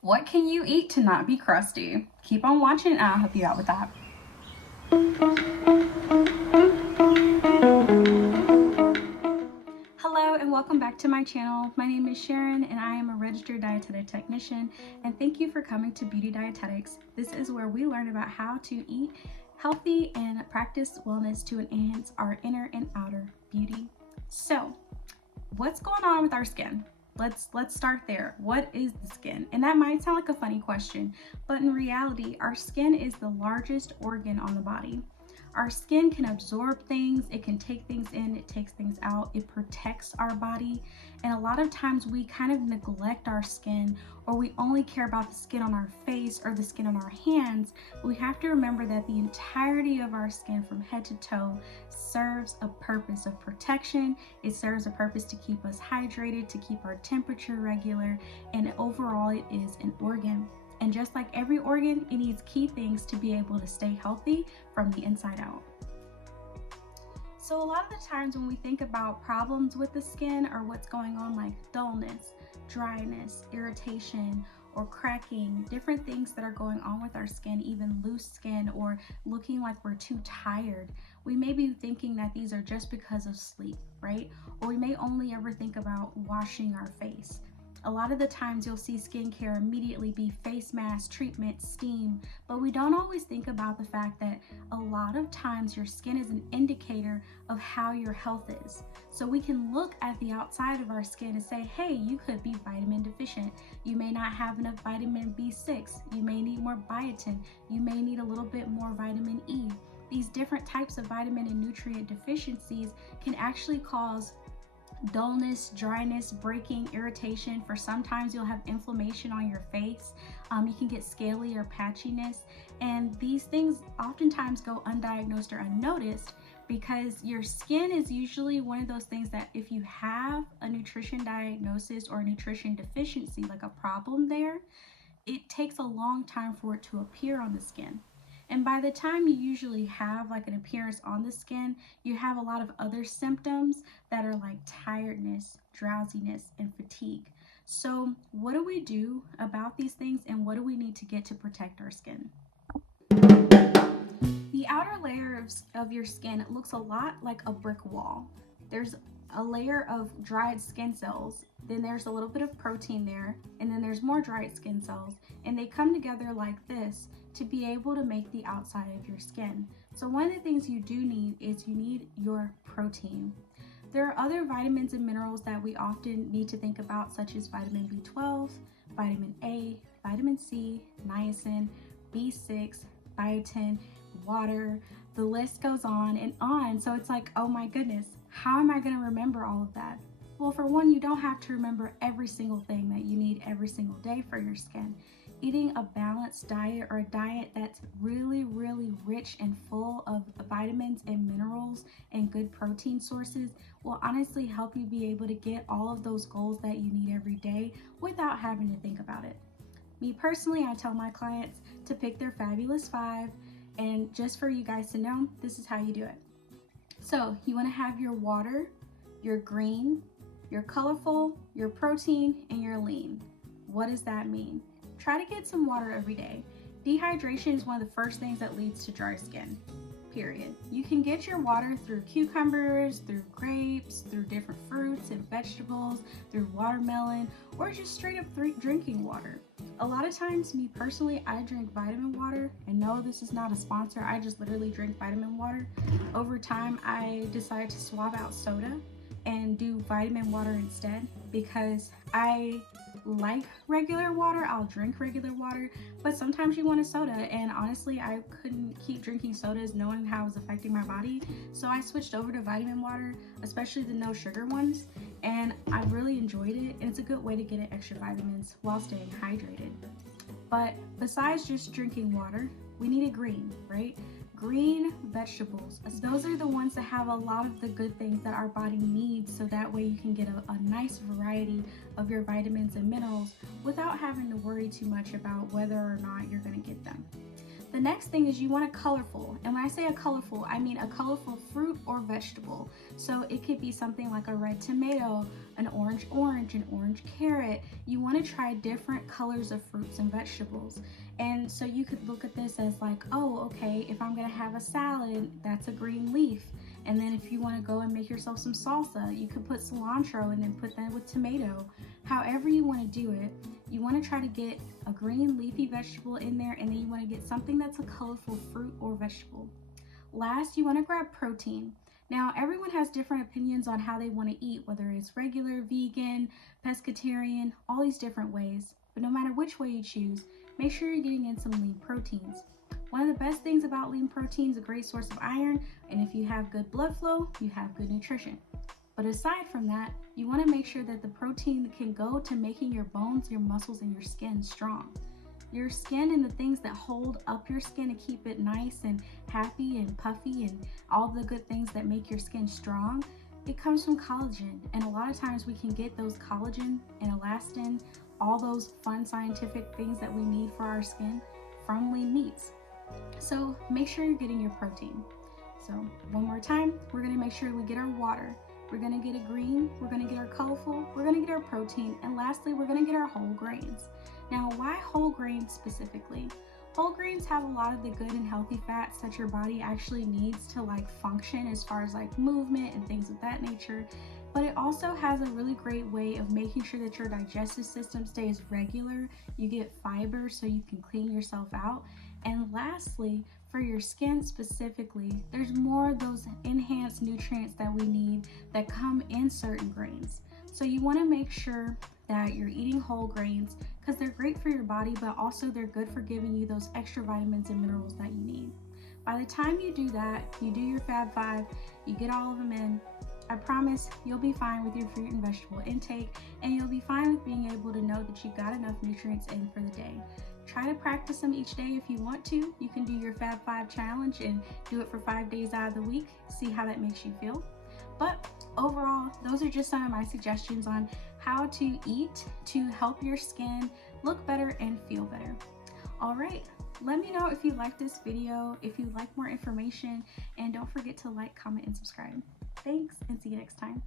What can you eat to not be crusty? Keep on watching and I'll help you out with that. Hello and welcome back to my channel. My name is Sharon and I am a registered dietetic technician, and thank you for coming to Beauty Dietetics. This is where we learn about how to eat healthy and practice wellness to enhance our inner and outer beauty. So, what's going on with our skin? Let's start there. What is the skin? And that might sound like a funny question, but in reality, our skin is the largest organ on the body. Our skin can absorb things, it can take things in, it takes things out, it protects our body. And a lot of times we kind of neglect our skin, or we only care about the skin on our face or the skin on our hands. We have to remember that the entirety of our skin from head to toe serves a purpose of protection. It serves a purpose to keep us hydrated, to keep our temperature regular, and overall it is an organ. And just like every organ, it needs key things to be able to stay healthy from the inside out. So a lot of the times when we think about problems with the skin or what's going on, like dullness, dryness, irritation, or cracking, different things that are going on with our skin, even loose skin or looking like we're too tired, we may be thinking that these are just because of sleep, right? Or we may only ever think about washing our face. A lot of the times you'll see skincare immediately be face mask, treatment, steam, but we don't always think about the fact that a lot of times your skin is an indicator of how your health is. So we can look at the outside of our skin and say, hey, you could be vitamin deficient. You may not have enough vitamin B6. You may need more biotin. You may need a little bit more vitamin E. These different types of vitamin and nutrient deficiencies can actually cause dullness, dryness, breaking, irritation. For sometimes you'll have inflammation on your face. You can get scaly or patchiness, and these things oftentimes go undiagnosed or unnoticed because your skin is usually one of those things that if you have a nutrition diagnosis or a nutrition deficiency, like a problem there, it takes a long time for it to appear on the skin. And by the time you usually have like an appearance on the skin, you have a lot of other symptoms that are like tiredness, drowsiness, and fatigue. So what do we do about these things, and what do we need to get to protect our skin? The outer layer of your skin looks a lot like a brick wall. There's a layer of dried skin cells, then there's a little bit of protein there, and then there's more dried skin cells, and they come together like this to be able to make the outside of your skin. So one of the things you do need is you need your protein. There are other vitamins and minerals that we often need to think about, such as vitamin B12, vitamin A, vitamin C, niacin, B6, biotin, water. The list goes on and on. So it's like, oh my goodness, how am I going to remember all of that? Well, for one, you don't have to remember every single thing that you need every single day for your skin. Eating a balanced diet, or a diet that's really, really rich and full of vitamins and minerals and good protein sources, will honestly help you be able to get all of those goals that you need every day without having to think about it. Me personally, I tell my clients to pick their Fabulous 5, and just for you guys to know, this is how you do it. So you want to have your water, your green, your colorful, your protein, and your lean. What does that mean? Try to get some water every day. Dehydration is one of the first things that leads to dry skin, period. You can get your water through cucumbers, through grapes, through different fruits and vegetables, through watermelon, or just straight up drinking water. A lot of times, me personally, I drink vitamin water, and no, this is not a sponsor. I just literally drink vitamin water. Over time, I decided to swap out soda and do vitamin water instead because I like regular water. I'll drink regular water, but sometimes you want a soda, and honestly I couldn't keep drinking sodas knowing how it was affecting my body, so I switched over to vitamin water, especially the no sugar ones, and I really enjoyed it, and it's a good way to get extra vitamins while staying hydrated. But besides just drinking water, we need a green, right? Green vegetables, those are the ones that have a lot of the good things that our body needs, so that way you can get a nice variety of your vitamins and minerals without having to worry too much about whether or not you're going to get them. The next thing is you want a colorful, and when I say a colorful, I mean a colorful fruit or vegetable. So it could be something like a red tomato, an orange, an orange carrot. You want to try different colors of fruits and vegetables. And so you could look at this as like, oh, okay, if I'm gonna have a salad, that's a green leaf. And then if you want to go and make yourself some salsa, you could put cilantro and then put that with tomato. However you want to do it, you want to try to get a green leafy vegetable in there, and then you want to get something that's a colorful fruit or vegetable. Last, you want to grab protein. Now, everyone has different opinions on how they want to eat, whether it's regular, vegan, pescatarian, all these different ways. But no matter which way you choose, make sure you're getting in some lean proteins. One of the best things about lean protein is a great source of iron, and if you have good blood flow, you have good nutrition. But aside from that, you want to make sure that the protein can go to making your bones, your muscles, and your skin strong. Your skin and the things that hold up your skin to keep it nice and happy and puffy and all the good things that make your skin strong, it comes from collagen. And a lot of times we can get those collagen and elastin, all those fun scientific things that we need for our skin from lean meats. So make sure you're getting your protein. So one more time, we're gonna make sure we get our water. We're gonna get a green, we're gonna get our colorful, we're gonna get our protein, and lastly, we're gonna get our whole grains. Now, why whole grains specifically? Whole grains have a lot of the good and healthy fats that your body actually needs to like function as far as like movement and things of that nature. But it also has a really great way of making sure that your digestive system stays regular. You get fiber so you can clean yourself out. And lastly, for your skin specifically, there's more of those enhanced nutrients that we need that come in certain grains. So you want to make sure that you're eating whole grains because they're great for your body, but also they're good for giving you those extra vitamins and minerals that you need. By the time you do that, you do your Fab 5, you get all of them in, I promise you'll be fine with your fruit and vegetable intake, and you'll be fine with being able to know that you got enough nutrients in for the day. Try to practice them each day if you want to. You can do your Fab 5 challenge and do it for 5 days out of the week. See how that makes you feel. But overall, those are just some of my suggestions on how to eat to help your skin look better and feel better. All right, let me know if you like this video, if you'd like more information, and don't forget to like, comment, and subscribe. Thanks, and see you next time.